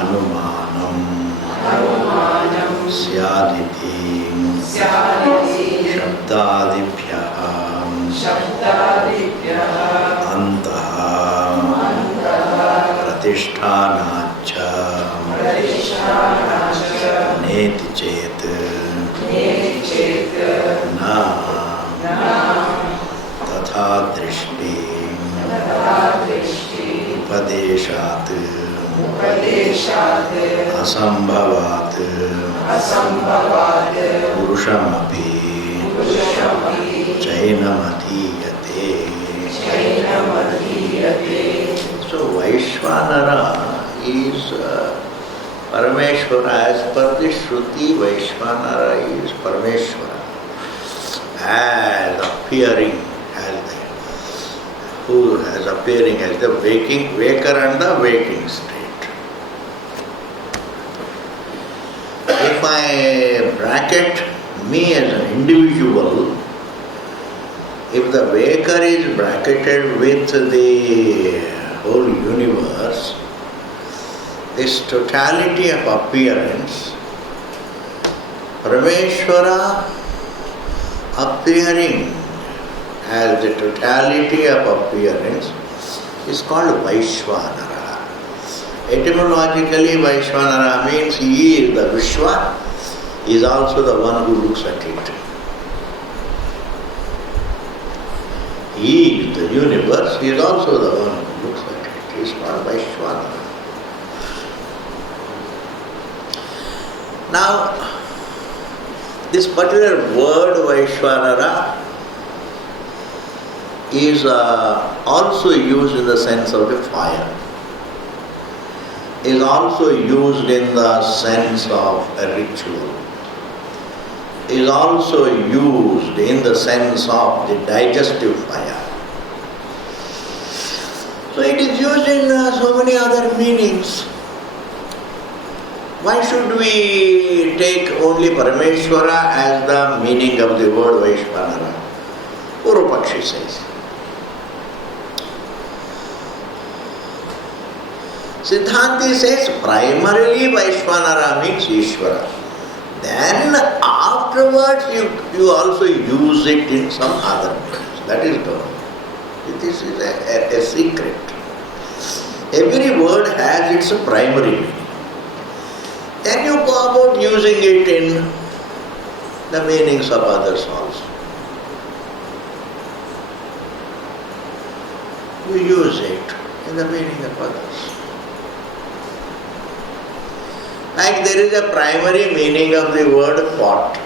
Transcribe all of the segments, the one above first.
अनुमानम स्यादिति शब्दादिभ्यः अन्तः प्रतिष्ठानाच्च नेति चेत् न तथा दृष्टि उपदेशात् असंभवात् पुरुषमपि चैनमधीयते. So Vaishvanara is Parameshwara. As per the Shruti, Vaishvanara is Parameshwara, as appearing as the, who is appearing as the waker and the waking state. If I bracket me as an individual, if the waker is bracketed with the whole universe, this totality of appearance, Parameshwara appearing as the totality of appearance is called Vaishvanara. Etymologically, Vaishvanara means he is the Vishwa, he is also the one who looks at it. He is the universe, he is also the one who looks at it. He is called Vaishvanara. Now, this particular word Vaishvanara is also used in the sense of the fire, is also used in the sense of a ritual, is also used in the sense of the digestive fire. So it is used in so many other meanings. Why should we take only Parameshwara as the meaning of the word Vaishvanara? Purvapakshi says. Siddhanti says primarily Vaishvanara means Ishvara. Then afterwards you also use it in some other meanings. That is the one. This is a secret. Every word has its primary meaning. Then you go about using it in the meanings of others also. You use it in the meaning of others. Like there is a primary meaning of the word pot.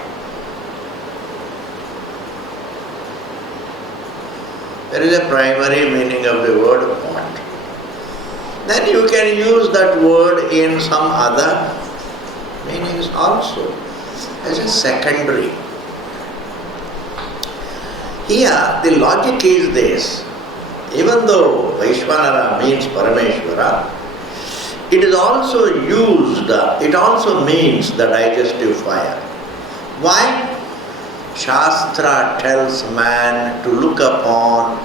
There is a primary meaning of the word pot. Then you can use that word in some other meanings also as a secondary. Here the logic is this: even though Vaishvanara means Parameshwara, it is also used, it also means the digestive fire. Why? Shastra tells man to look upon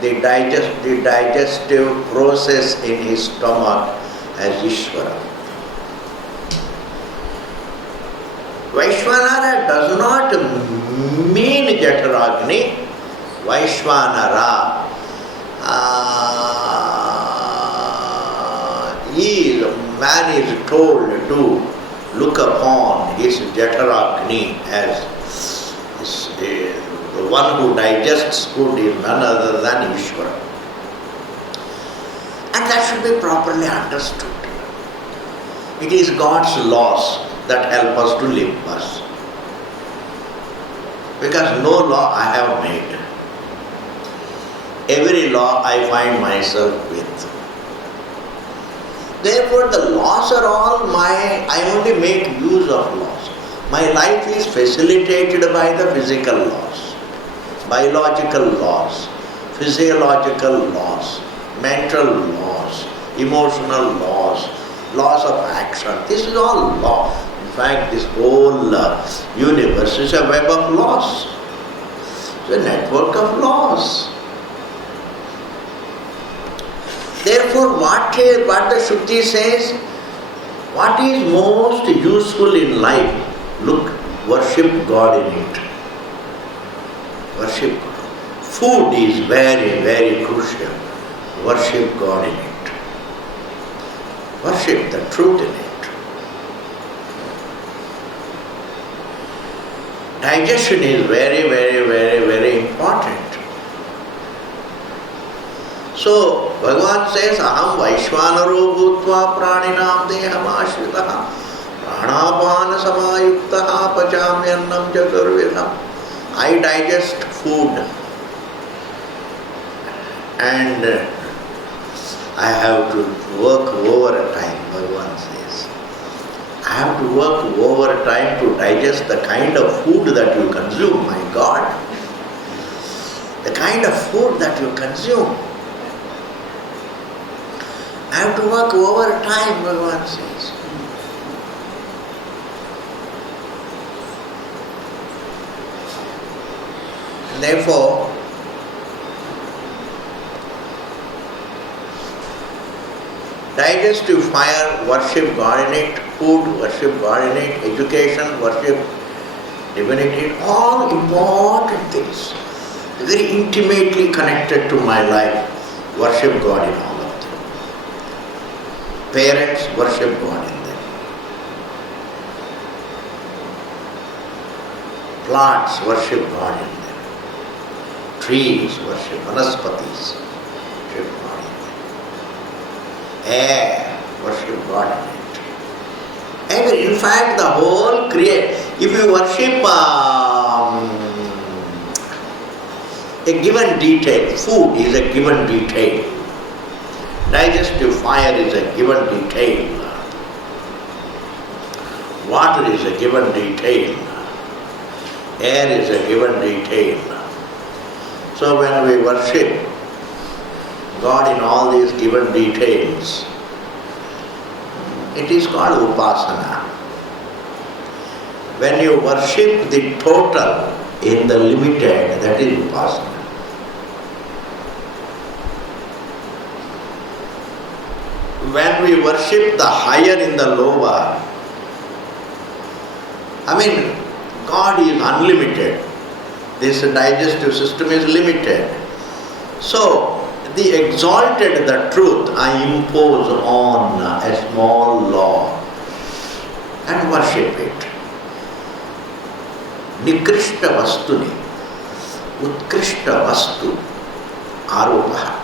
the digestive process in his stomach as Ishvara. Vaishvanara does not mean Jataragni. Vaishvanara man is told to look upon his Jataragni as the one who digests food is none other than Ishvara. And that should be properly understood. It is God's laws that help us to live us. Because no law I have made. Every law I find myself with. Therefore the laws are all mine. I only make use of laws. My life is facilitated by the physical laws, biological laws, physiological laws, mental laws, emotional laws, laws of action. This is all law. In fact, this whole universe is a web of laws. It's a network of laws. Therefore, Therefore, what the Shruti says, what is most useful in life? Look, worship God in it. Worship God. Food is very, very crucial. Worship God in it. Worship the truth in it. Digestion is very, very, very, very important. So, Bhagavan says, Aham Vaishvanaro Bhutva Praninam Deham Ashritaha Pranapana Samayuktaha Pachamyannam Chaturvidham. I digest food and I have to work overtime, Bhagavan says. I have to work overtime to digest the kind of food that you consume, my God. The kind of food that you consume. I have to work overtime, Bhagavan says. And therefore, digestive fire, worship God in it, food, worship God in it, education, worship divinity, all important things, very intimately connected to my life, worship God in all of them. Parents, worship God in them. Plants, worship God in them. Trees, worship, vanaspatis, worship God in them. Air, worship God in it. In fact, the whole if you worship a given detail, food is a given detail, digestive fire is a given detail, water is a given detail, air is a given detail. So when we worship God in all these given details, it is called upasana. When you worship the total in the limited, that is upasana. When we worship the higher in the lower, God is unlimited. This digestive system is limited. So, the exalted, the truth, I impose on a small law and worship it. Nikrishta vastuni, utkrishta vastu, aropaha.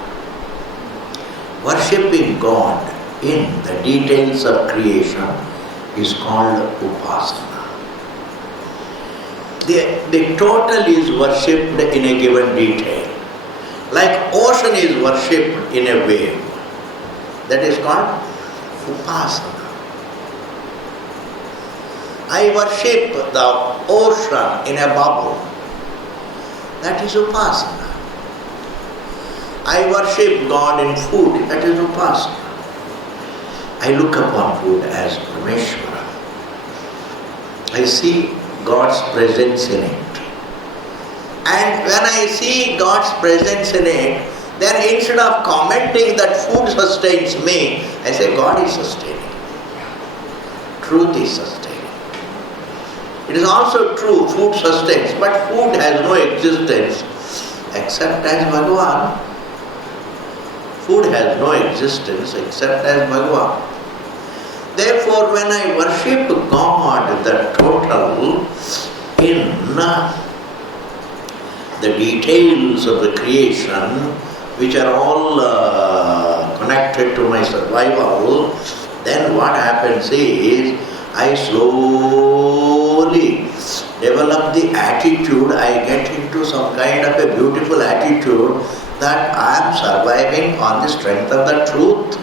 Worshipping God in the details of creation is called upasana. The total is worshipped in a given detail. Like ocean is worshipped in a wave. That is called upasana. I worship the ocean in a bubble. That is upasana. I worship God in food. That is upasana. I look upon food as Parameshvara. I see God's presence in it. And when I see God's presence in it, then instead of commenting that food sustains me, I say God is sustaining. Truth is sustaining. It is also true, food sustains, but food has no existence except as Bhagavan. Food has no existence except as Bhagavan. Therefore, when I worship God, the total, in the details of the creation, which are all connected to my survival, then what happens is, I slowly develop the attitude, I get into some kind of a beautiful attitude that I am surviving on the strength of the truth.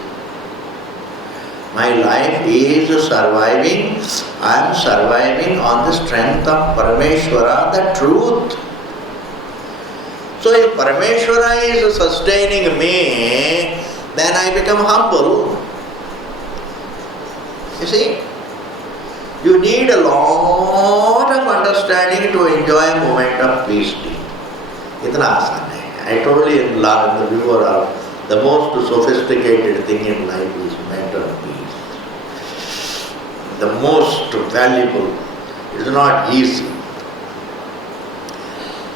My life is surviving, I am surviving on the strength of Parameshvara, the truth. So if Parameshvara is sustaining me, then I become humble. You see, you need a lot of understanding to enjoy a moment of peace. Itna asan hai. I told you in the before of the most sophisticated thing in life is mental peace. The most valuable. It is not easy.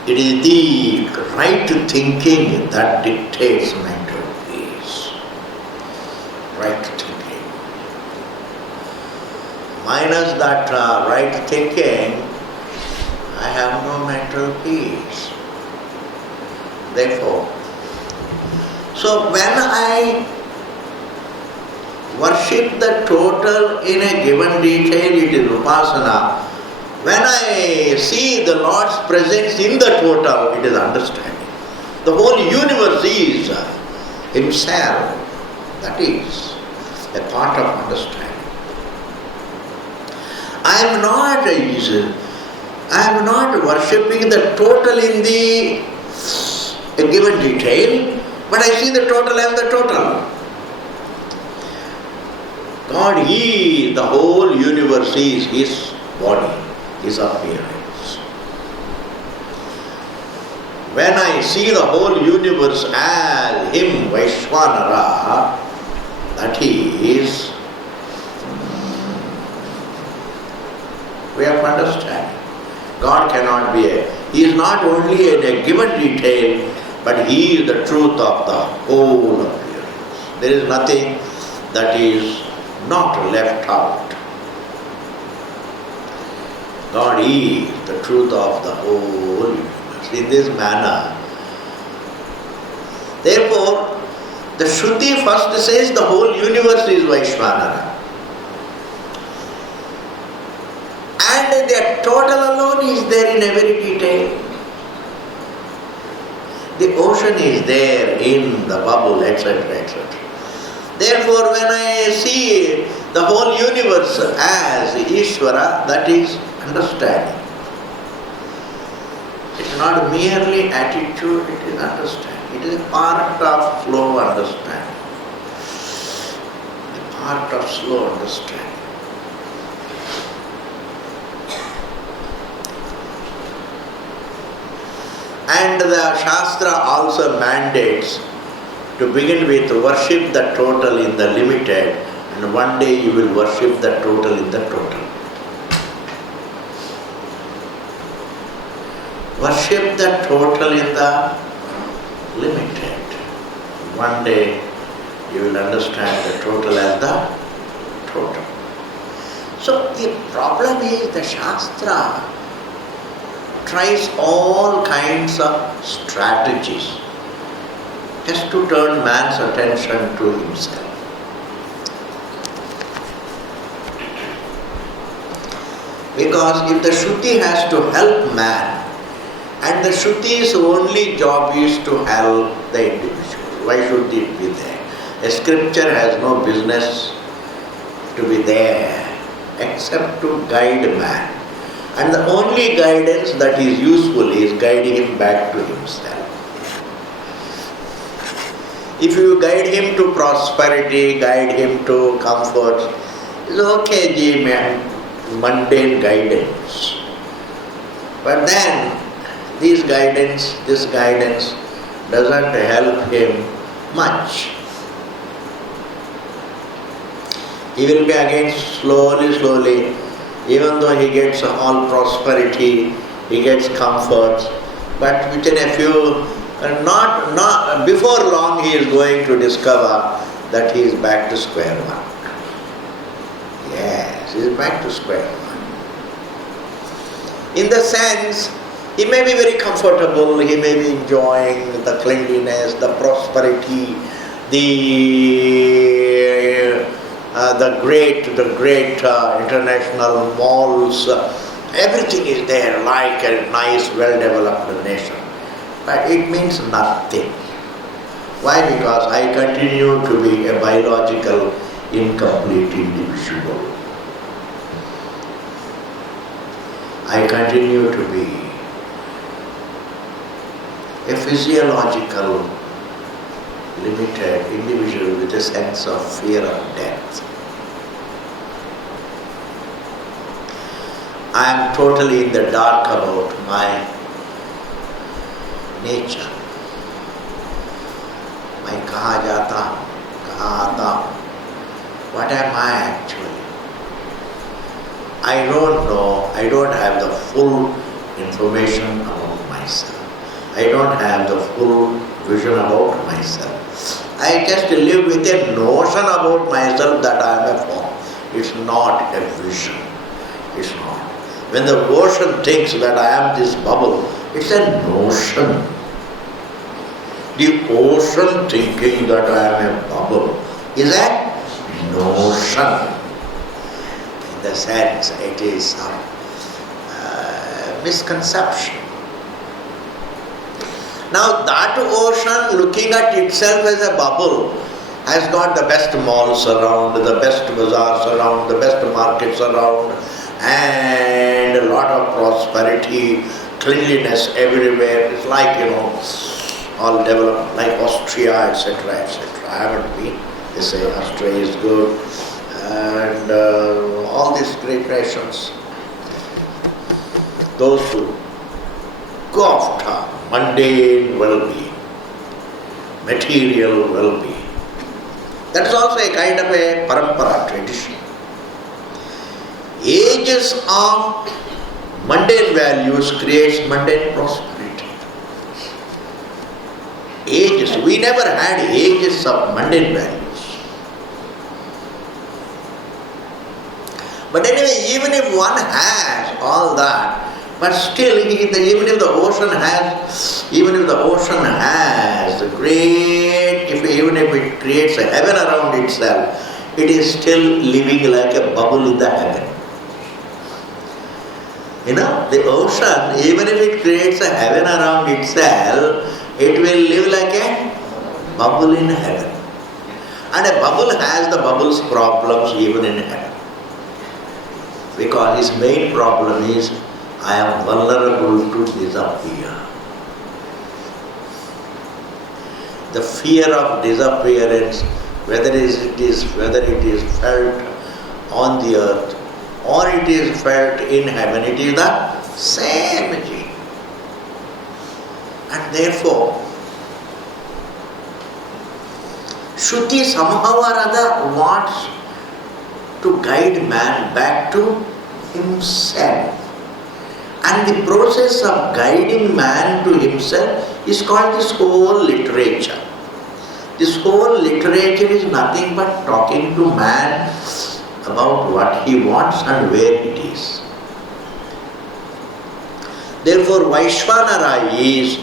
It is the right thinking that dictates mental peace. Right thinking. Minus that right thinking, I have no mental peace. Therefore, so when I worship the total in a given detail, it is upasana. When I see the Lord's presence in the total, it is understanding. The whole universe is Himself. That is a part of understanding. I am not worshipping the total in a given detail, but I see the total as the total. God is, the whole universe is His body, His appearance. When I see the whole universe as Him, Vaishvanara, that is way of understanding. God cannot be He is not only in a given detail, but He is the truth of the whole appearance. There is nothing that is not left out. God is the truth of the whole universe. In this manner, therefore, the Shruti first says the whole universe is Vaishvanara. And the total alone is there in every detail. The ocean is there in the bubble, etc., etc. Therefore, when I see the whole universe as Ishvara, that is understanding. It is not merely attitude, it is understanding. It is a part of slow understanding. A part of slow understanding. And the Shastra also mandates to begin with worship the total in the limited, and one day you will worship the total in the total. Worship the total in the limited. One day you will understand the total as the total. So the problem is the Shastra tries all kinds of strategies just to turn man's attention to himself. Because if the Shruti has to help man, and the Shruti's only job is to help the individual, why should it be there? A scripture has no business to be there except to guide man. And the only guidance that is useful is guiding him back to himself. If you guide him to prosperity, guide him to comfort, it's okay, ji, mundane guidance. But then, this guidance doesn't help him much. He will be again slowly, even though he gets all prosperity, he gets comfort, but within a few, not before long, he is going to discover that he is back to square one. Yes, he is back to square one. In the sense, he may be very comfortable, he may be enjoying the cleanliness, the prosperity, the great international malls, everything is there like a nice, well-developed nation. But it means nothing. Why? Because I continue to be a biological, incomplete individual. I continue to be a physiological, limited individual with a sense of fear of death. I am totally in the dark about my nature. मैं कहाँ जाता हूँ, कहाँ आता हूँ, what am I actually? I don't know, I don't have the full information about myself. I don't have the full vision about myself. I just live with a notion about myself that I am a form. It's not a vision. It's not. When the ocean thinks that I am this bubble, it's a notion. The ocean thinking that I am a bubble is a notion. In the sense, it is some misconception. Now that ocean looking at itself as a bubble has got the best malls around, the best bazaars around, the best markets around, and a lot of prosperity, cleanliness everywhere. It's like, all developed like Austria, etc., etc. I haven't been. They say Austria is good, and all these great nations, those who go after mundane well-being, material well-being. That is also a kind of a parampara tradition. Ages of mundane values creates mundane prosperity. Ages. We never had ages of mundane values. But anyway, even if one has all that, but still, even if the ocean has a great, even if it creates a heaven around itself, it is still living like a bubble in the heaven. The ocean, even if it creates a heaven around itself, it will live like a bubble in heaven. And a bubble has the bubble's problems even in heaven. Because his main problem is, I am vulnerable to disappear. The fear of disappearance, whether it is felt on the earth or it is felt in heaven, it is the same thing. And therefore, Shruti somehow or other wants to guide man back to himself. And the process of guiding man to himself is called this whole literature. This whole literature is nothing but talking to man about what he wants and where it is. Therefore, Vaishvanara is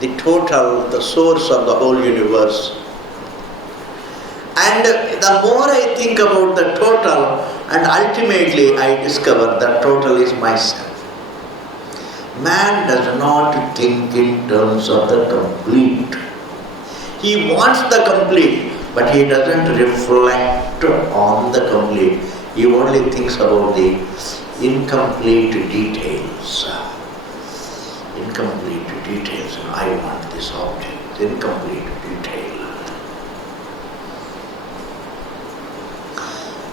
the total, the source of the whole universe. And the more I think about the total, and ultimately I discover that total is myself. Man does not think in terms of the complete. He wants the complete, but he doesn't reflect on the complete. He only thinks about the incomplete details. Incomplete details. I want this object. Incomplete detail.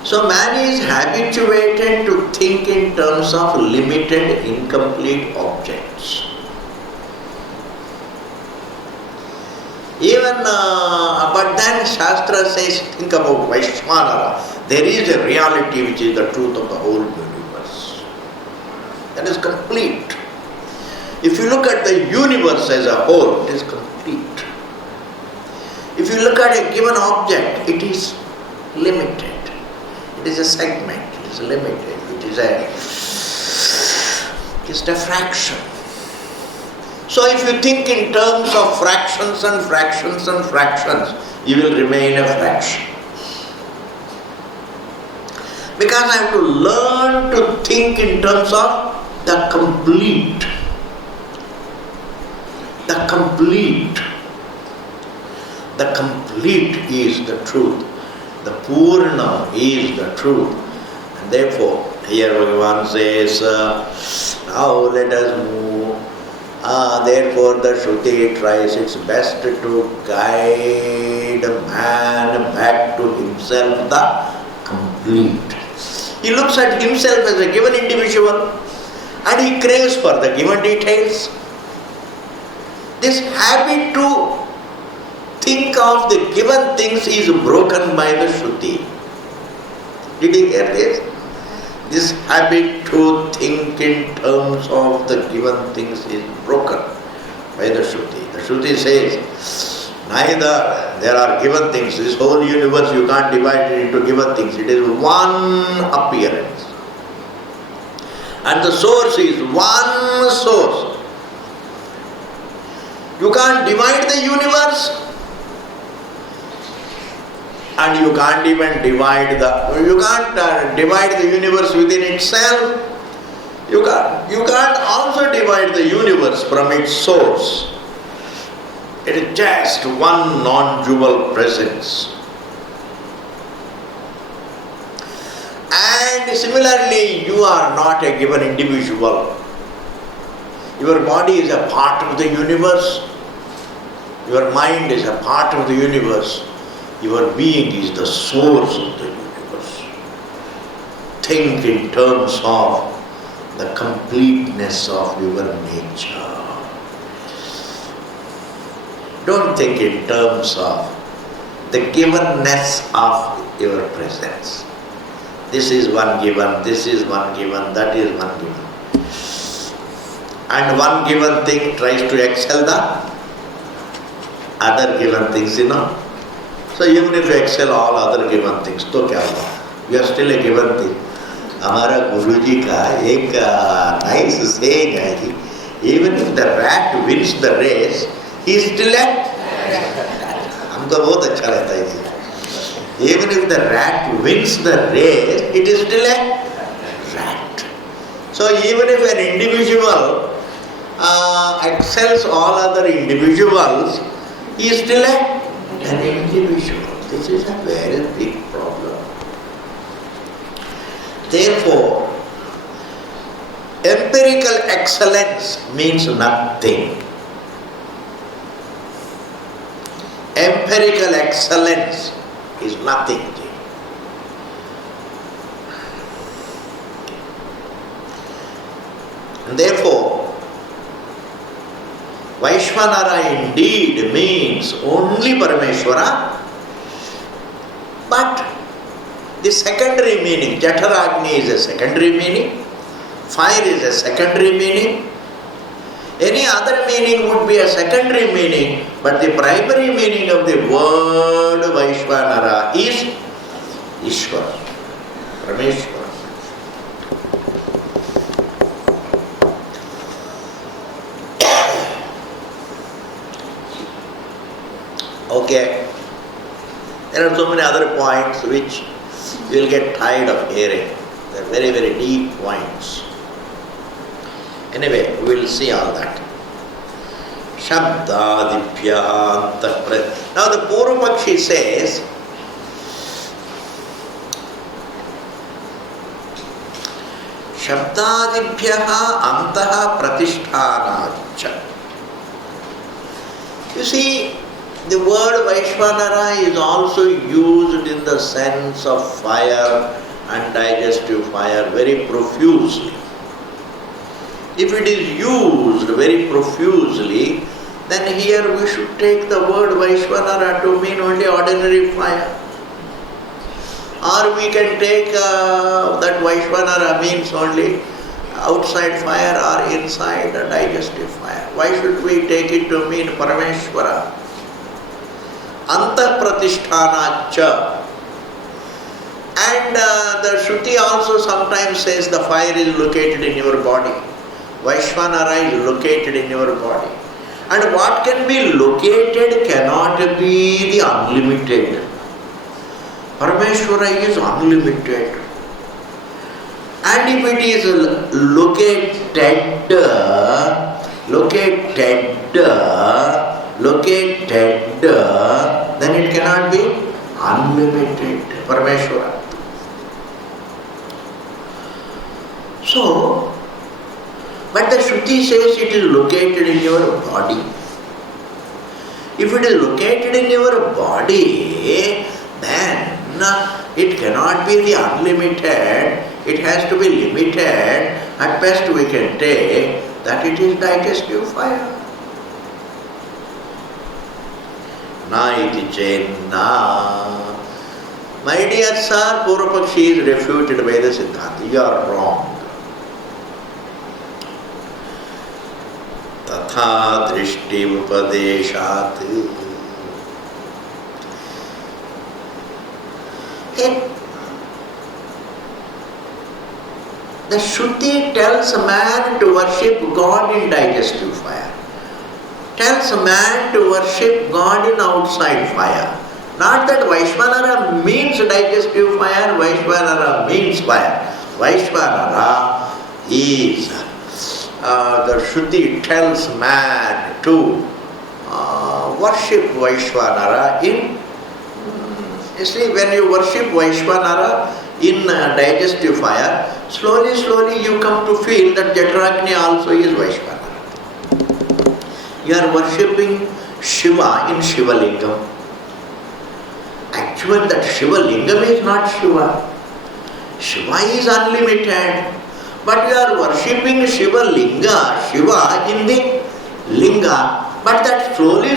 So man is habituated to think in terms of limited, incomplete objects. But then Shastra says, think about Vaishvanara. There is a reality which is the truth of the whole universe. That is complete. If you look at the universe as a whole, it is complete. If you look at a given object, it is limited. It is a segment, it is limited, it is a fraction. So if you think in terms of fractions and fractions and fractions, you will remain a fraction. Because I have to learn to think in terms of the complete. The complete. The complete is the truth. The Purna is the truth. And therefore, here Bhagavan says, now let us move. Therefore the Shruti tries its best to guide man back to himself, the complete. He looks at himself as a given individual and he craves for the given details. This habit to think of the given things is broken by the Shruti. Did you hear this? This habit to think in terms of the given things is broken by the Shruti. The Shruti says, neither there are given things. This whole universe you can't divide it into given things. It is one appearance. And the source is one source. You can't divide the universe. And you can't even divide the universe within itself. You can't also divide the universe from its source. It is just one non-dual presence. And similarly, you are not a given individual. Your body is a part of the universe. Your mind is a part of the universe. Your being is the source of the universe. Think in terms of the completeness of your nature. Don't think in terms of the givenness of your presence. This is one given, this is one given, that is one given. And one given thing tries to excel the other given things, So even if you excel all other given things, तो क्या हुआ? You are still a given thing. हमारा गुरुजी का एक nice saying है कि even if the rat wins the race, he is still a हमको बहुत अच्छा लगता है ये. Even if the rat wins the race, it is still a rat. So even if an individual excels all other individuals, he is still an individual. This is a very big problem. Therefore, empirical excellence means nothing. Empirical excellence is nothing. And therefore, Vaishvanara indeed means only Parameshwara, but the secondary meaning, Jataragni is a secondary meaning, fire is a secondary meaning, any other meaning would be a secondary meaning, but the primary meaning of the word Vaishvanara is Ishvara, Parameshwara. Okay, there are so many other points which you will get tired of hearing. They are very, very deep points. Anyway, we will see all that. Shabdadibhya antapra. Now the Purvapakshi says, Shabdadibhya antaha pratishthanācha. You see, the word Vaishvanara is also used in the sense of fire and digestive fire very profusely. If it is used very profusely, then here we should take the word Vaishvanara to mean only ordinary fire. Or we can take that Vaishvanara means only outside fire or inside a digestive fire. Why should we take it to mean Parameshwara? Anta pratisthanacha. And the Shruti also sometimes says the fire is located in your body. Vaishvanara is located in your body. And what can be located cannot be the unlimited. Parameshwara is unlimited. And if it is located, then it cannot be unlimited. Parameshwara. So, but the Shruti says it is located in your body. If it is located in your body, then it cannot be the unlimited, it has to be limited. At best we can take that it is digestive fire. na iti chenna. My dear sir, Purvapakshi is refuted by the Siddhanta. You are wrong. Tatha drishti upadeshat. The Shruti tells a man to worship God in digestive fire. Tells a man to worship God in outside fire. Not that Vaishvanara means digestive fire, Vaishvanara means fire. Vaishvanara is, the Shruti tells man to worship Vaishvanara in, you see, when you worship Vaishvanara in digestive fire, slowly you come to feel that Jataragni also is Vaishvanara. You are worshipping Shiva in Shiva Lingam. Actually, that Shiva Lingam is not Shiva. Shiva is unlimited. But you are worshipping Shiva Linga, Shiva in the Linga. But that slowly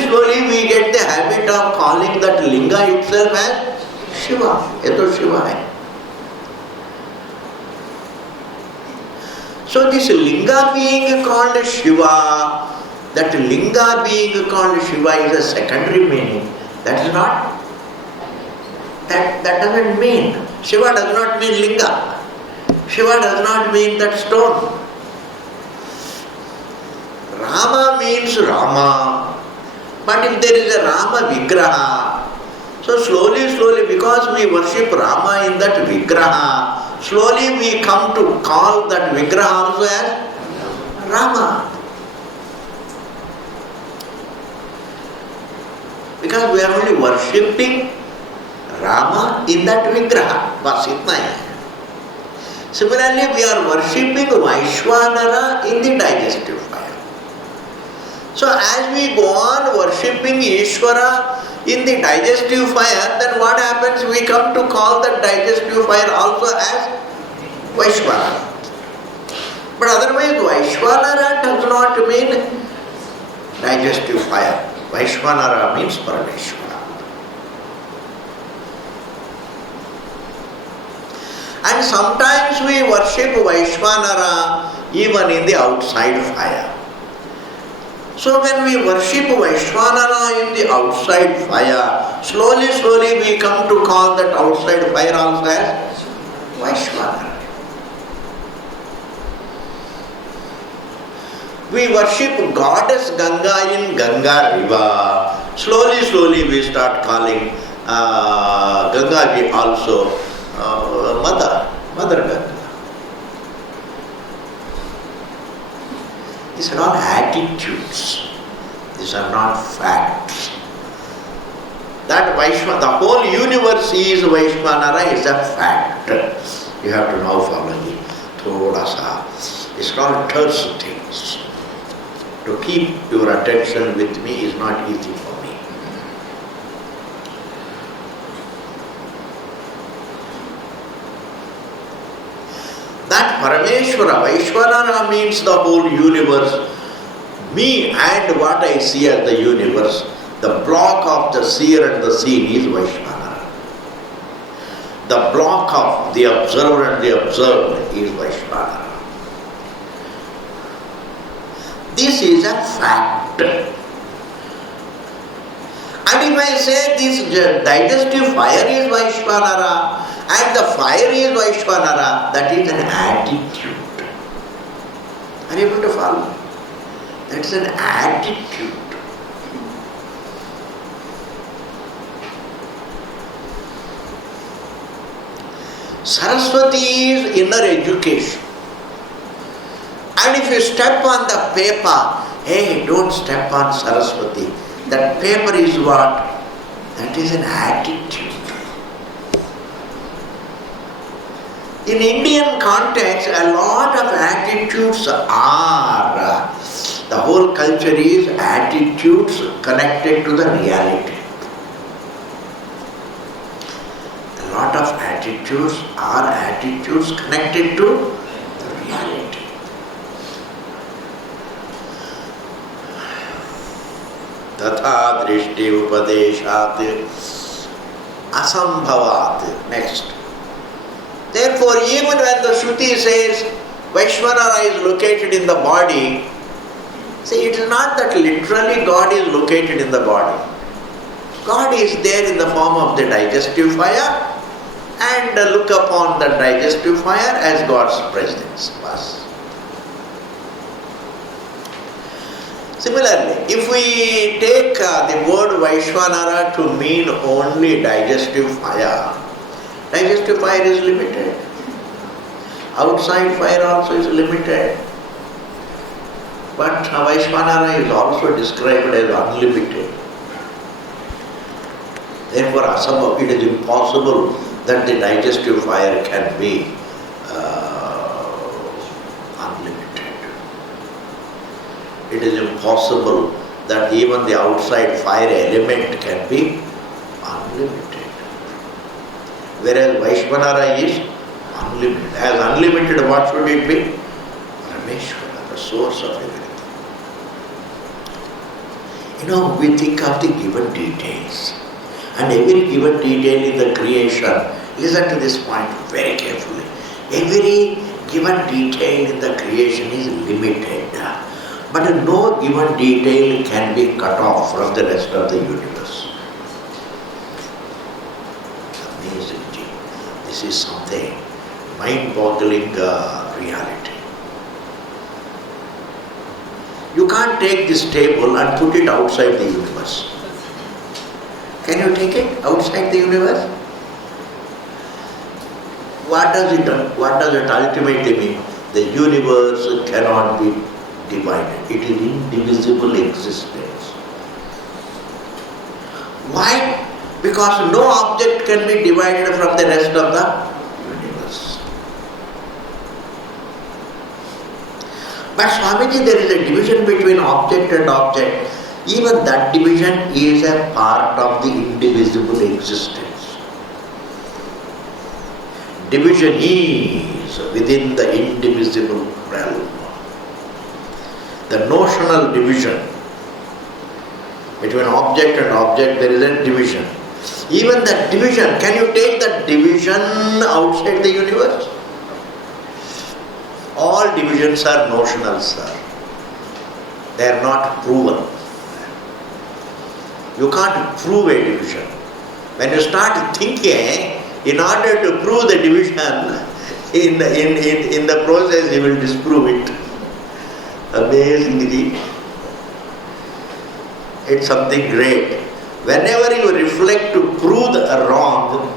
we get the habit of calling that Linga itself as Shiva. Eto Shiva hai. So this Linga being called Shiva, that Linga being called Shiva is a secondary meaning. That is not, that doesn't mean. Shiva does not mean Linga. Shiva does not mean that stone. Rama means Rama. But if there is a Rama Vigraha, so slowly, because we worship Rama in that Vigraha, slowly we come to call that Vigraha also as Rama. Because we are only worshipping Rama in that Vigraha. Bas itna hai. Similarly, we are worshipping Vaishvanara in the digestive fire. So as we go on worshipping Ishvara in the digestive fire, then what happens? We come to call that digestive fire also as Vaishvanara. But otherwise, Vaishvanara does not mean digestive fire. Vaishvanara means Parameshvara. And sometimes we worship Vaishvanara even in the outside fire. So when we worship Vaishvanara in the outside fire, slowly we come to call that outside fire also as Vaishvanara. We worship Goddess Ganga in Ganga river. Slowly we start calling Ganga also Mother Ganga. These are all attitudes. These are not facts. That Vaishvanara, the whole universe is Vaishvanara is a fact. You have to now follow me. Thoda sa. It's not terse things. To keep your attention with me is not easy for me. That Parameshvara, Vaishvanara means the whole universe. Me and what I see as the universe, the block of the seer and the seen is Vaishvanara. The block of the observer and the observed is Vaishvanara. This is a fact. And if I say this digestive fire is Vaishvanara and the fire is Vaishvanara, that is an attitude. Are you able to follow? That is an attitude. Saraswati is inner education. And if you step on the paper, hey, don't step on Saraswati. That paper is what? That is an attitude. In Indian context, a lot of attitudes are. The whole culture is attitudes connected to the reality. A lot of attitudes are attitudes connected to the reality. Tatha drishti upadeshat asambhavat. Next. Therefore, even when the Shruti says Vaishvanara is located in the body, see, it is not that literally God is located in the body. God is there in the form of the digestive fire, and look upon the digestive fire as God's presence. Similarly, if we take the word Vaishvanara to mean only digestive fire is limited. Outside fire also is limited. But Vaishvanara is also described as unlimited. Therefore, asambhav, it is impossible that the digestive fire can be unlimited. It is impossible that even the outside fire element can be unlimited. Whereas Vaishvanara is unlimited. As unlimited, what should it be? Rameshwara, the source of everything. We think of the given details. And every given detail in the creation, listen to this point very carefully. Every given detail in the creation is limited. But no given detail can be cut off from the rest of the universe. Amazing. This is something mind-boggling reality. You can't take this table and put it outside the universe. Can you take it outside the universe? What does it ultimately mean? The universe cannot be divided. It is indivisible existence. Why? Because no object can be divided from the rest of the universe. But Swamiji, there is a division between object and object. Even that division is a part of the indivisible existence. Division is within the indivisible realm. The notional division between object and object, there is a division. Even that division, can you take that division outside the universe? All divisions are notional, sir. They are not proven. You can't prove a division. When you start thinking, in order to prove the division, in the process you will disprove it. Amazingly, it's something great. Whenever you reflect to prove the wrong,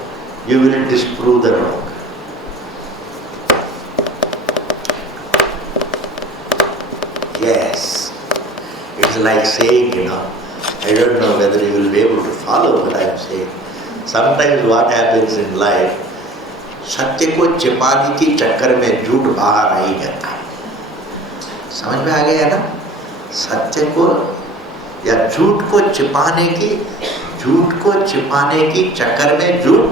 you will disprove the wrong. Yes, it's like saying, I don't know whether you will be able to follow what I am saying. Sometimes what happens in life, सत्य को छिपाने की चक्कर में झूठ बाहर आ ही जाता है. समझ में आ गया ना? सत्य को या झूठ को छिपाने की चक्कर में झूठ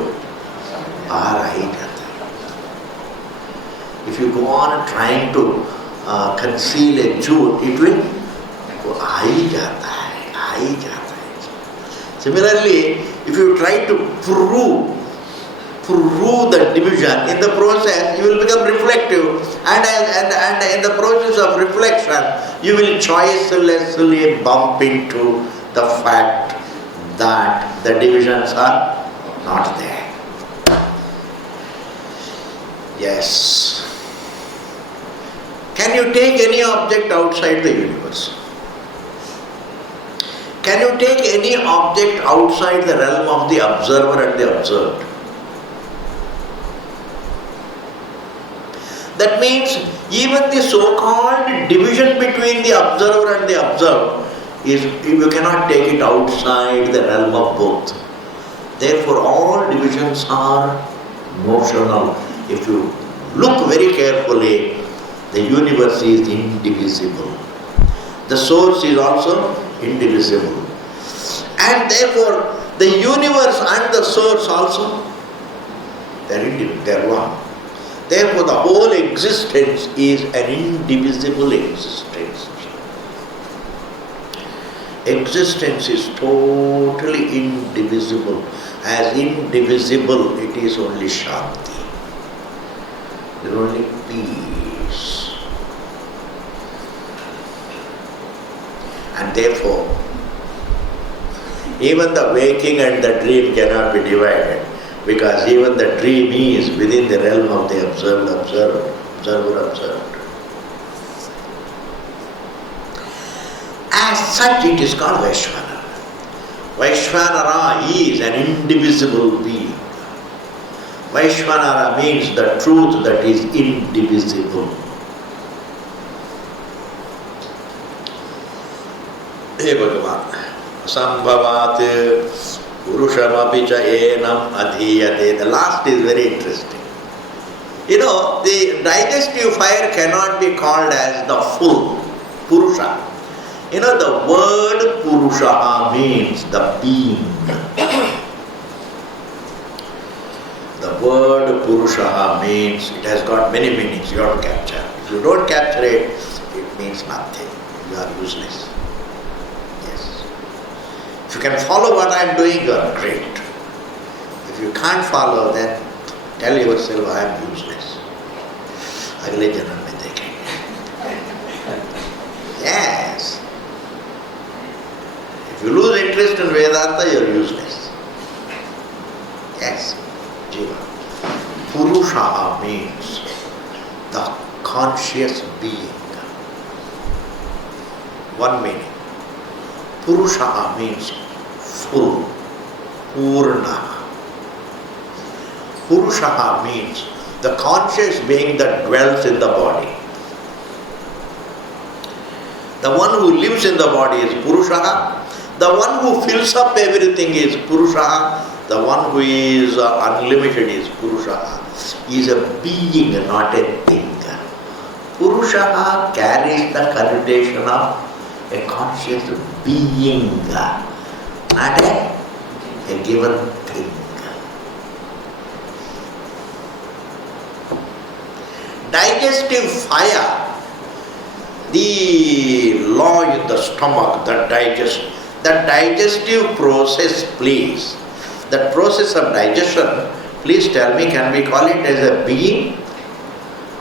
बाहर आ ही जाता है. If you go on trying to conceal a truth, it will वो आ ही जाता है. Similarly, if you try to prove the division, in the process you will become reflective, and in the process of reflection you will choicelessly bump into the fact that the divisions are not there. Yes. Can you take any object outside the universe? Can you take any object outside the realm of the observer and the observed? That means even the so-called division between the observer and the observed is, you cannot take it outside the realm of both. Therefore, all divisions are notional. If you look very carefully, the universe is indivisible. The source is also indivisible. And therefore, the universe and the source also, they are one. Therefore, the whole existence is an indivisible existence. existence is totally indivisible. As indivisible, it is only Shanti. There is only peace. And therefore, even the waking and the dream cannot be divided, because even the dream is within the realm of the observer, observed. As such, it is called Vaishvanara. Vaishvanara is an indivisible being. Vaishvanara means the truth that is indivisible. Hey Bhagavan, Sambhavat Purushamapi cha enam adhiyate. The last is very interesting. You know, the digestive fire cannot be called as the full Purusha. You know, the word Purusha means the being. The word Purusha means, it has got many meanings you have to capture. If you don't capture it, it means nothing. You are useless. Yes. If you can follow what I am doing, you are great. If you can't follow, then tell yourself, I am useless. Agle janam mein dekhenge. Yes. If you lose interest in Vedanta, you are useless. Yes. Jiva. Purusha means the conscious being. One meaning. Purusha means full, Purna. Purusha means the conscious being that dwells in the body. The one who lives in the body is Purusha. The one who fills up everything is Purusha. The one who is unlimited is Purusha. He is a being, not a thing. Purusha carries the connotation of a conscious being, not a given thing. Digestive fire, the law in the stomach, the digestive process, please. That process of digestion, please tell me, can we call it as a being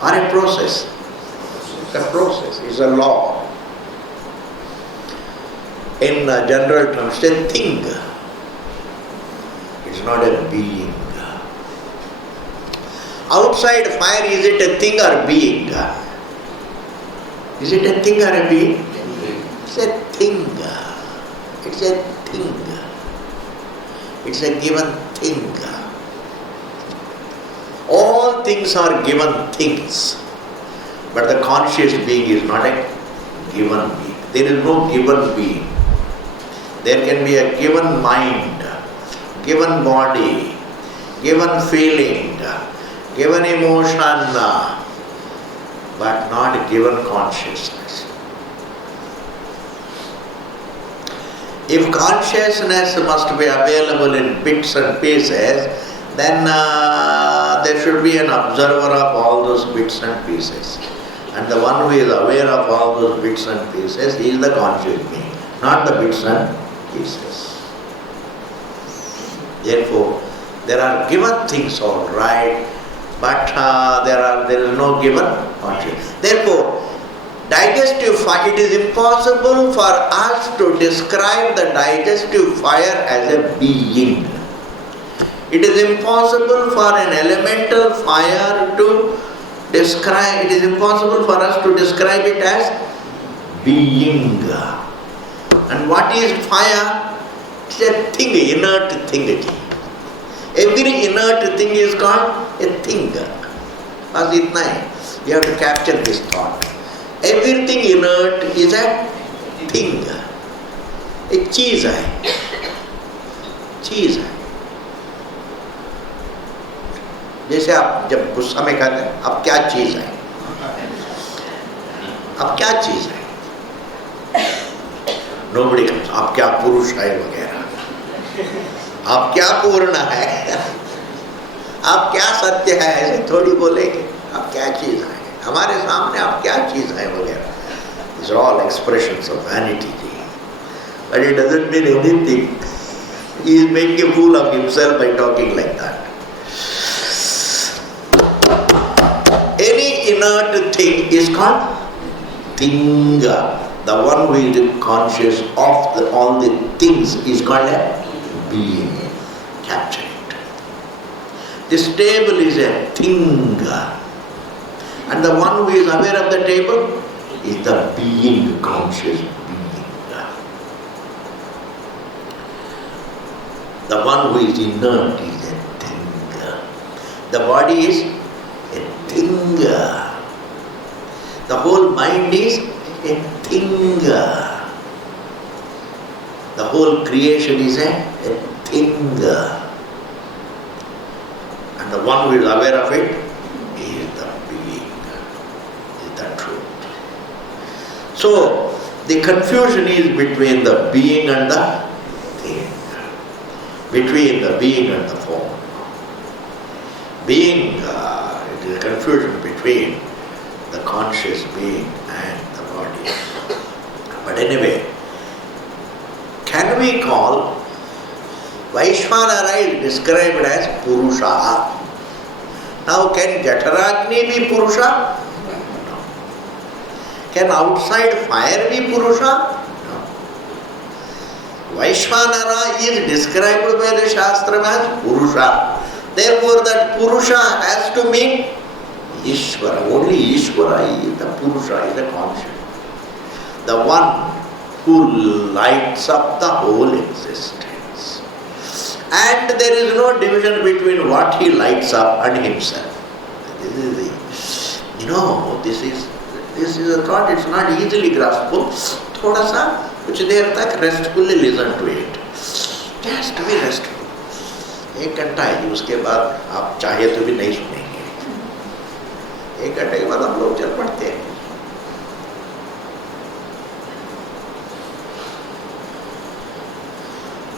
or a process? It's a process, it's a law. In general terms, it's a thing. It's not a being. Outside fire, is it a thing or being? Is it a thing or a being? It's a thing. It's a thing. It's a given thing. All things are given things. But the conscious being is not a given being. There is no given being. There can be a given mind, given body, given feeling, given emotion, but not a given consciousness. If consciousness must be available in bits and pieces, then there should be an observer of all those bits and pieces. And the one who is aware of all those bits and pieces is the conscious being, not the bits and pieces. Therefore, there are given things, all right, but there is no given consciousness. Therefore, digestive fire, it is impossible for us to describe the digestive fire as a being. It is impossible for an elemental fire to describe, it is impossible for us to describe it as being. And what is fire? It's a thing, inert thing. Every inert thing is called a thing. Bas itna hai. You have to capture this thought. Everything inert is a thing. एक चीज है, चीज है. जैसे आप जब गुस्सा में कहते हैं अब क्या चीज है, अब क्या चीज है, नोबडी कम्स, अब क्या पुरुष है वगैरह, अब क्या पूर्ण है, अब क्या सत्य है, ऐसे थोड़ी बोलेंगे. अब क्या चीज है हमारे सामने, अब क्या चीज है वगैरह. These are all expressions of vanity. But it doesn't mean anything. He is making a fool of himself by talking like that. Any inert thing is called Tinga. The one who is conscious of all the things is called a being. Capture it. This table is a Tinga. And the one who is aware of the table is the being, conscious being. The one who is inert is a Tinga. The body is a Tinga. The whole mind is a Tinga. The whole creation is a Tinga. And the one who is aware of it is the being, is the truth. So, the confusion is between the being and the thing, between the being and the form. Being, it is a confusion between the conscious being and the body. But anyway, can we call Vaishvanara is described as Purusha? Now, can Jataragni be Purusha? No. Can outside fire be Purusha? No. Vaishvanara is described by the Shastra as Purusha. Therefore, that Purusha has to mean Ishvara. Only Ishvara is the Purusha, is the conscious. The one who lights up the whole existence. And there is no division between what he lights up and himself. This is a thought, it's not easily graspable. Thoda sa, कुछ देर तक restfully listen to it. Just be restful. 1 घंटा है, उसके बाद आप चाहे तो भी नहीं सुनेंगे. 1 घंटे के बाद हम लोग चल पड़ते हैं.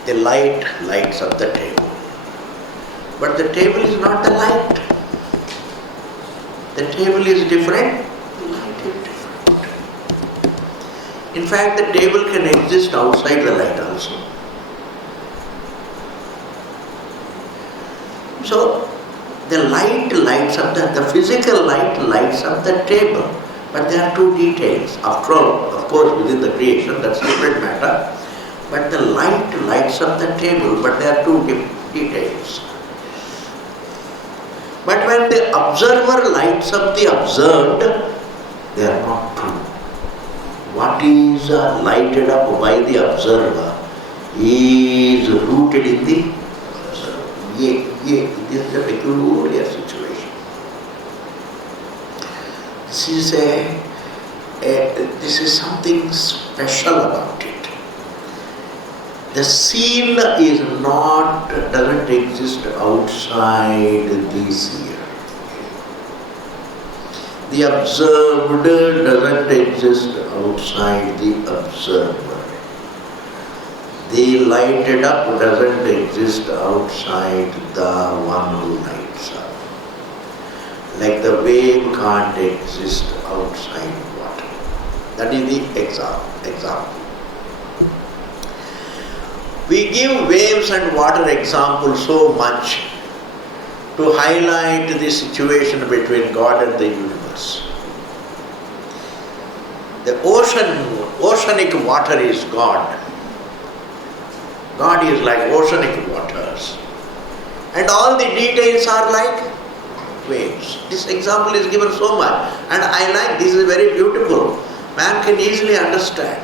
The light lights up the table. But the table is not the light. The table is different. The light is different. In fact, the table can exist outside the light also. So, the light lights up, the physical light lights up the table. But there are two details. After all, of course, within the creation, that's a different matter. But the light lights up the table, but there are two details. But when the observer lights up the observed, they are not true. What is lighted up by the observer is rooted in the observer. This is a peculiar situation. This is something special about it. The scene doesn't exist outside the seer. The observed doesn't exist outside the observer. The lighted up doesn't exist outside the one who lights up. Like the wave can't exist outside water. That is the example. We give waves and water examples so much to highlight the situation between God and the universe. The oceanic water is God. God is like oceanic waters. And all the details are like waves. This example is given so much. And I like, this is very beautiful. Man can easily understand.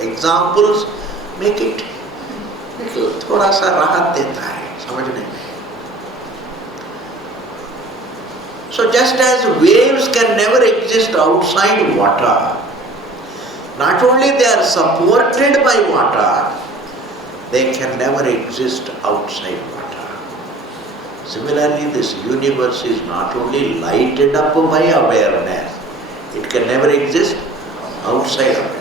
Examples make it थोड़ा सा राहत देता है समझने में. So just as waves can never exist outside water, not only they are supported by water, they can never exist outside water. Similarly, this universe is not only lighted up by awareness, it can never exist outside awareness.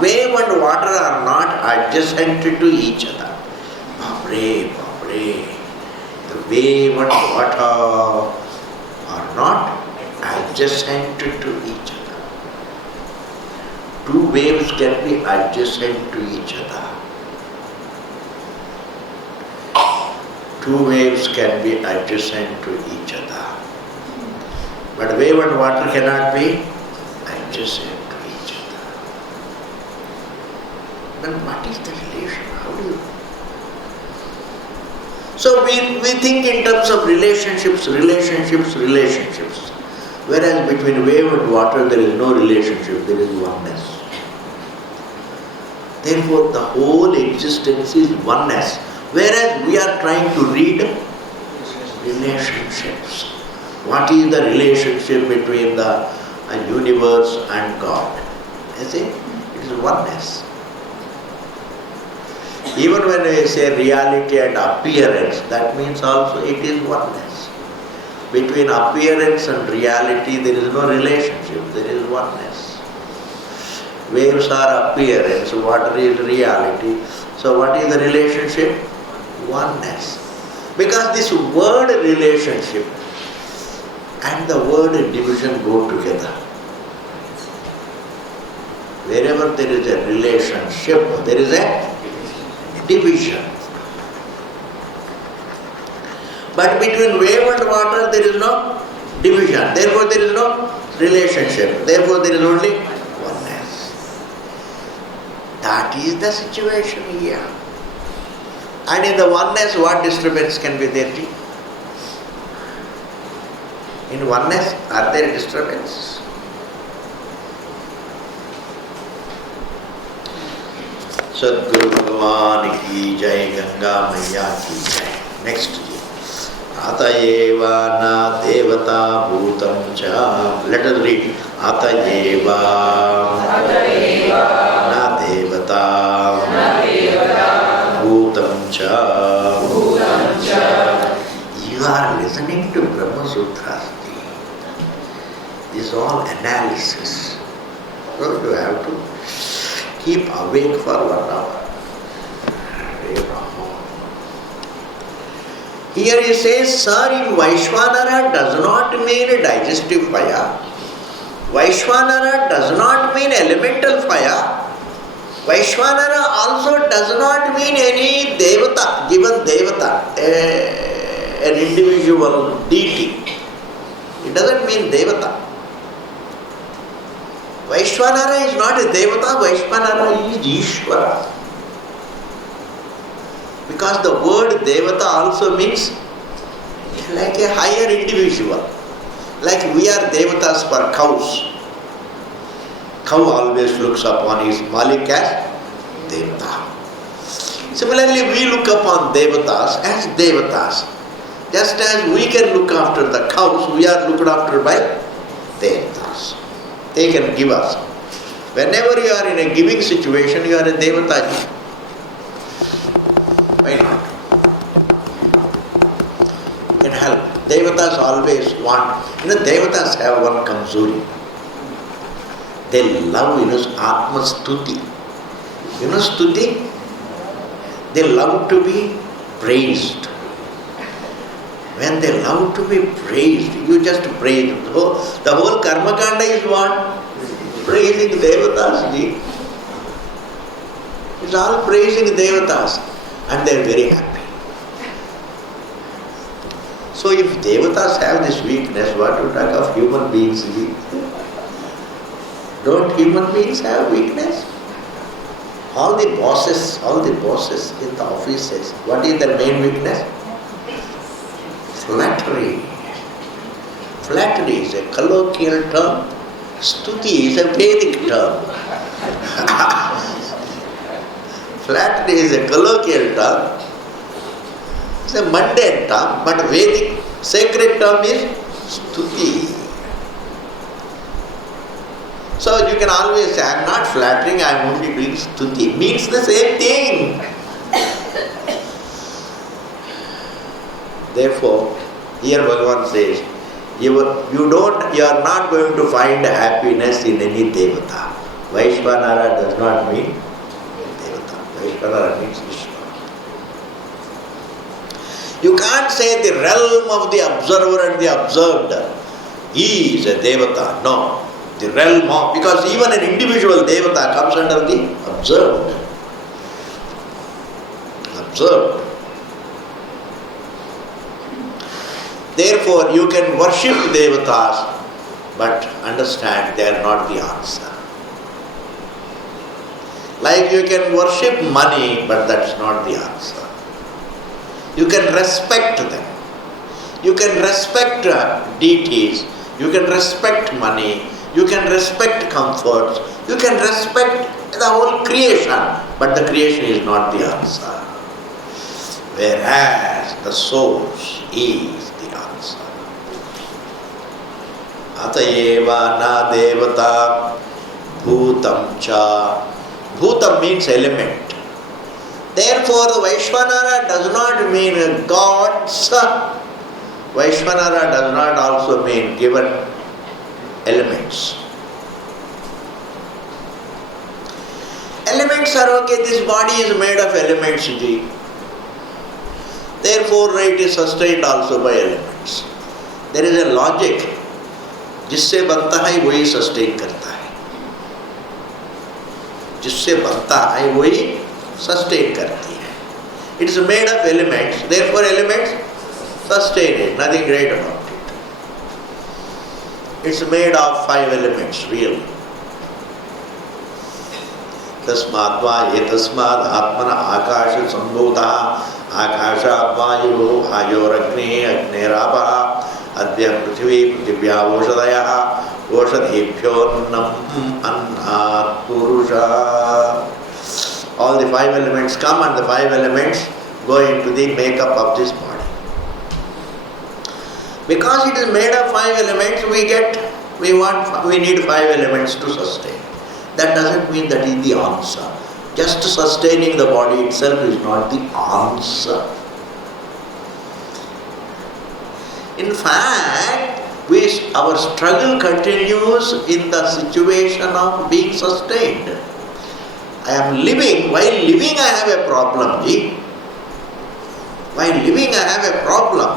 Wave and water are not adjacent to each other. Bapre. The wave and water are not adjacent. adjacent to each other. Two waves can be adjacent to each other. Two waves can be adjacent to each other. But wave and water cannot be adjacent to each other. Then what is the relation? How do you? So we think in terms of relationships. Whereas between wave and water there is no relationship, there is oneness. Therefore the whole existence is oneness. Whereas we are trying to read relationships. What is the relationship between the universe and God? You see, it is oneness. Even when we say reality and appearance, that means also it is oneness. Between appearance and reality there is no relationship, there is oneness. Waves are appearance, water is reality. So what is the relationship? Oneness. Because this word relationship and the word division go together. Wherever there is a relationship, there is a division. But between wave and water there is no division. Therefore there is no relationship. Therefore there is only oneness. That is the situation here. And in the oneness, what disturbance can be there? In oneness, are there disturbances? Sadguru Bhagavan ki jai, Ganga Maiya ki jai. Next. Atayeva na devata bhutam cha. Let us read. Atayeva na devata bhutam cha. You are listening to BRAHMASUTRAS. This is all analysis. So you have to keep awake for 1 hour. Here he says, sir, if Vaishvanara does not mean digestive fire, Vaishvanara does not mean elemental fire, Vaishvanara also does not mean any devata, given devata, an individual deity. It doesn't mean devata. Vaishvanara is not a devata, Vaishvanara is Ishvara. Because the word devata also means like a higher individual. Like we are devatas for cows. Cow always looks upon his malik as devata. Similarly, we look upon devatas as devatas. Just as we can look after the cows, we are looked after by devatas. They can give us. Whenever you are in a giving situation, you are a devata. Why not? You can help. Devatas always want, devatas have one kamzori. They love, Atma Stuti. Stuti? They love to be praised. When they love to be praised, you just praise. The whole karma kanda is what? Praising devatas. It's all praising devatas. And they are very happy. So if devatas have this weakness, what to talk of human beings? Don't human beings have weakness? All the bosses in the offices, what is their main weakness? Flattery. Flattery is a colloquial term. Stuti is a Vedic term. Flattery is a colloquial term. It's a mundane term, but Vedic sacred term is Stuti. So you can always say, I am not flattering, I am only doing Stuti. Means the same thing. Therefore, here Bhagavan says, you are not going to find happiness in any devata. Vaishvanara does not mean devata. Vaishvanara means Ishvara. You can't say the realm of the observer and the observed. he is a devata. No. The realm of, because even an individual devata comes under the observed. Observed. Therefore, you can worship devatas, but understand they are not the answer. Like you can worship money, but that's not the answer. You can respect them. You can respect deities. You can respect money. You can respect comforts. You can respect the whole creation, but the creation is not the answer. Whereas the source is the answer. Atayeva na devata bhutam cha. Bhutam means element. Therefore, the Vaishvanara does not mean gods. Vaishvanara does not also mean given elements. Elements are okay, this body is made of elements, ji. Therefore, it is sustained also by elements. There is a logic. जिससे बनता है वही sustain करता है. जिससे बनता है वही सस्टेन करती है. It is made of elements. Therefore, elements sustain it. Nothing great about it. It's made of 5 elements, really. तस्माद्वा ये तस्माद् आत्मना आकाश संभूतः आकाशात् वायुः वायोरग्निः अग्निरापः अद्य पृथिवी पृथिव्या ओषधयः ओषधीभ्योऽन्नम् अन्नात् पुरुषः. All the 5 elements come and the 5 elements go into the makeup of this body. Because it is made of 5 elements, we need 5 elements to sustain. That doesn't mean that is the answer. Just sustaining the body itself is not the answer. In fact, our struggle continues in the situation of being sustained. I am living. While living, I have a problem, ji. While living, I have a problem.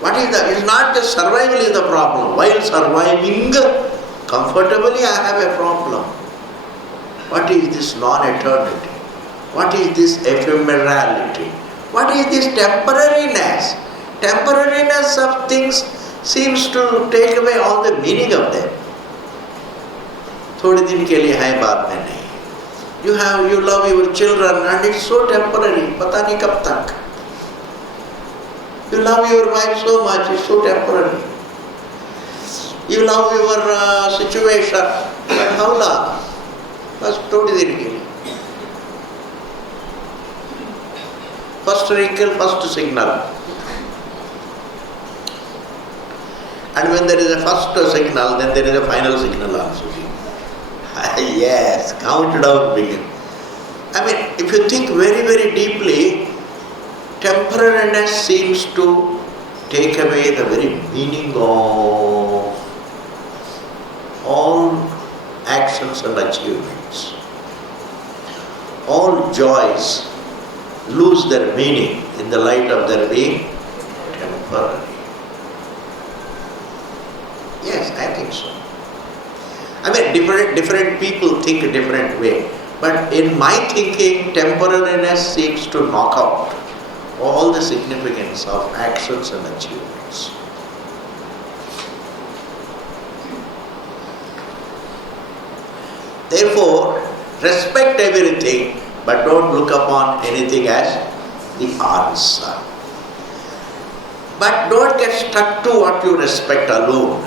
What is that? It's not just survival is the problem. While surviving comfortably, I have a problem. What is this non-eternity? What is this ephemerality? What is this temporariness? Temporariness of things seems to take away all the meaning of them. थोड़े दिन के लिए है, बाद में नहीं. You love your children and it's so temporary. पता नहीं कब तक. You love your wife so much, it's so temporary. You love your situation, but how long? बस थोड़ी देर के लिए. First wrinkle, first signal. And when there is a first signal, then there is a final signal also. Yes, countdown begins. I mean, if you think very, very deeply, temporariness seems to take away the very meaning of all actions and achievements. All joys lose their meaning in the light of their being temporary. Yes, I think so. I mean, different people think a different way. But in my thinking, temporariness seems to knock out all the significance of actions and achievements. Therefore, respect everything, but don't look upon anything as the answer. But don't get stuck to what you respect alone.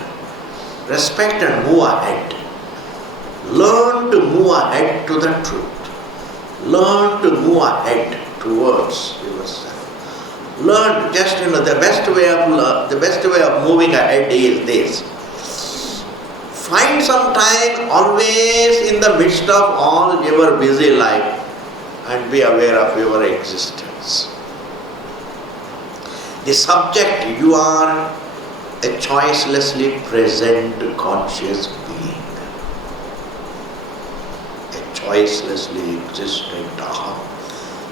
Respect and move ahead. Learn to move ahead to the truth. Learn to move ahead towards yourself. Learn just the best way of moving ahead is this. Find some time always in the midst of all your busy life and be aware of your existence. The subject, you are a choicelessly present conscious being. A choicelessly existent aham.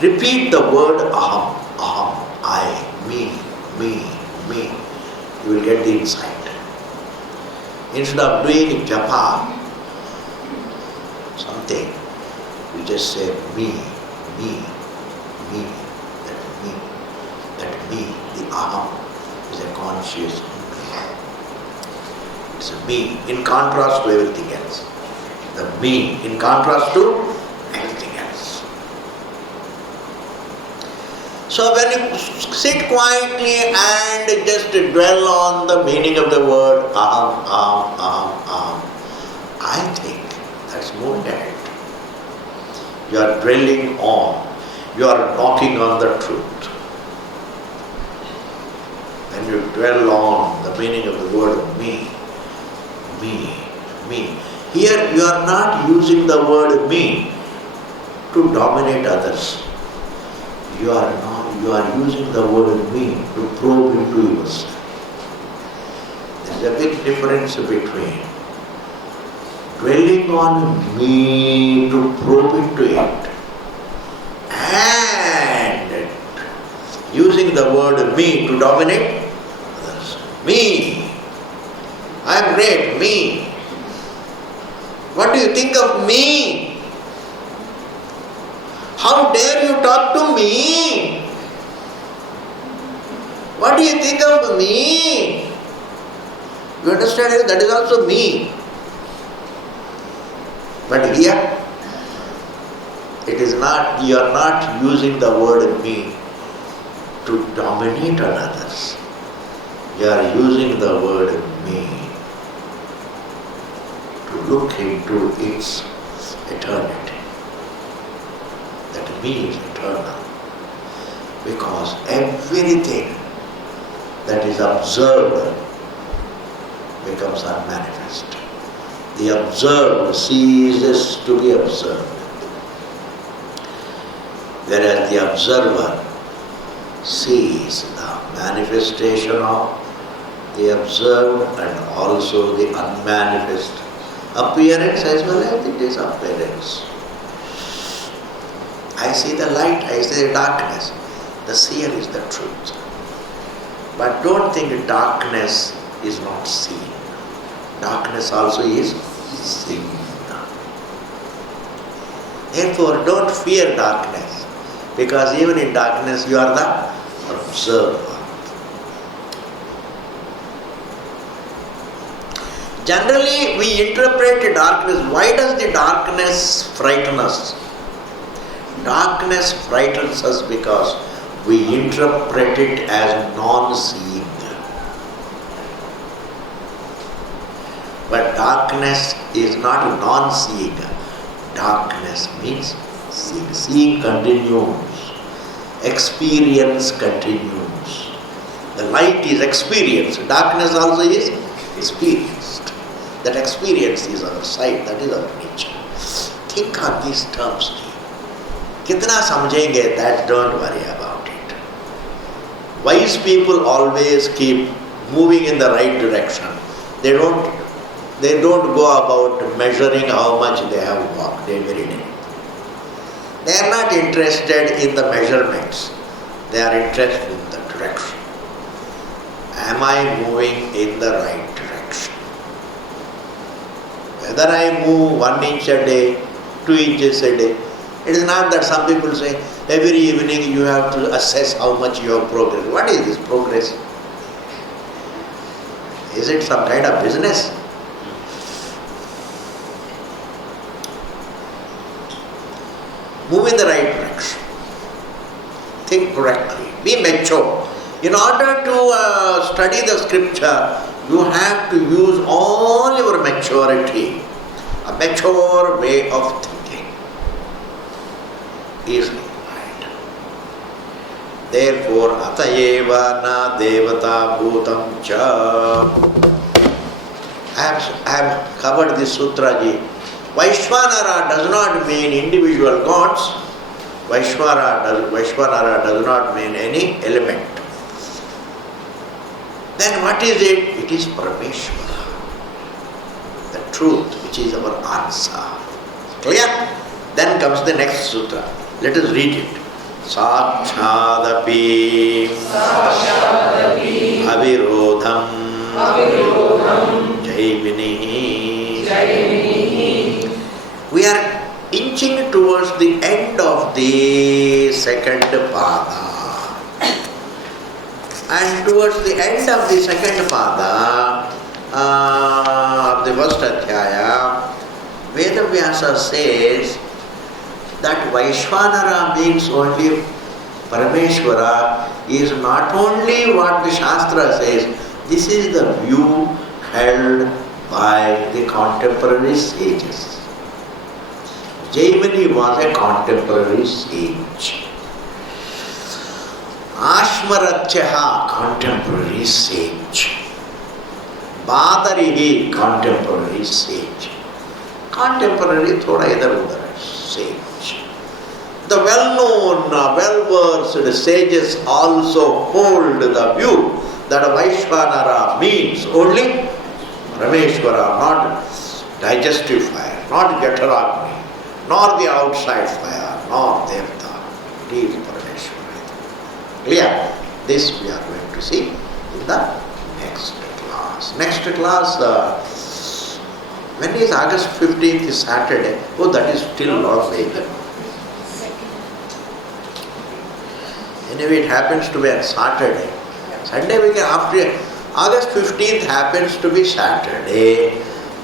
Repeat the word aham, aham, I, me. You will get the insight. Instead of doing japa, something, you just say me, me, me, that me, the aham is a conscious me. It's a me in contrast to everything else. The me in contrast to everything else. So when you sit quietly and just dwell on the meaning of the word aham, aham, aham, aham, I think that's moving ahead. You are dwelling on, you are knocking on the truth. When you dwell on the meaning of the word me, me, me. Here you are not using the word me to dominate others. You are using the word me to probe into yourself. There is a big difference between dwelling on me to probe into it and using the word me to dominate others. Me. I am great. Me. What do you think of me? How dare you talk to me? What do you think of me? You understand? That is also me. But here, it is not, you are not using the word me to dominate on others. You are using the word me to look into its eternity. That me is eternal. Because everything that is observed becomes unmanifest. The observed ceases to be observed. Whereas the observer sees the manifestation of the observed and also the unmanifest appearance as well as the disappearance. I see the light, I see the darkness. The seer is the truth. But don't think darkness is not seen. Darkness also is seen. Therefore, don't fear darkness, because even in darkness you are the observer. Generally, we interpret darkness. Why does the darkness frighten us? Darkness frightens us because we interpret it as non-seeing. But darkness is not non-seeing. Darkness means seeing. Seeing continues. Experience continues. The light is experienced. Darkness also is experienced. That experience is our sight. That is our nature. Think of these terms. Kitna samjhenge, that don't worry about it. Wise people always keep moving in the right direction. They don't go about measuring how much they have walked every day. They are not interested in the measurements. They are interested in the direction. Am I moving in the right direction? Whether I move 1 inch a day, 2 inches a day, it is not that some people say every evening you have to assess how much you have progressed. What is this progress? Is it some kind of business? Move in the right direction. Think correctly. Be mature. In order to study the scripture, you have to use all your maturity. A mature way of thinking is required. Therefore, atayeva na devata bhutam cha. I have covered this sutra ji. Vaishvanara does not mean individual gods. Vaishvanara does not mean any element. Then what is it? It is Parameshvara. The truth, which is our answer. Clear? Then comes the next sutra. Let us read it. Sakshadapi Avirodham Jai Jaimini. We are inching towards the end of the second pada. And towards the end of the second pada of the first adhyaya, Vedavyasa says that Vaishvanara means only Parameshwara is not only what the Shastra says, this is the view held by the contemporary sages. Jaimini was a contemporary sage. Ashmaratyaha, contemporary sage. Badarihi, contemporary sage. Contemporary, thoda idhar udhar hai, sage. The well-known, well-versed sages also hold the view that Vaishvanara means only Rameshwara, not digestive fire, not Jataragni, nor the outside fire, nor Devta. It is Parameshwara. Clear? This we are going to see in the next class. Next class, when is August 15th is Saturday? Oh, that is still not later. Anyway, it happens to be on Saturday. Sunday we can, after August 15th happens to be Saturday,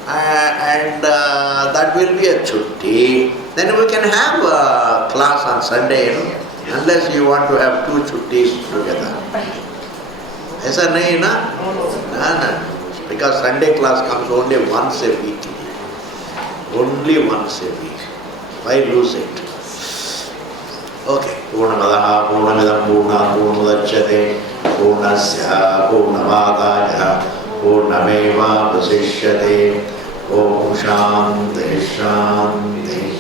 and that will be a chutti. Then we can have a class on Sunday, unless you want to have two chuttis together. Aisa nahi na? No. Because Sunday class comes only once a week. Only once a week. Why lose it? Okay. Purnamadaha Purnamidam Purnat Purnamudachyate Purnasya Purnamadaya Purnameva Vasishyate Om Shanti Shanti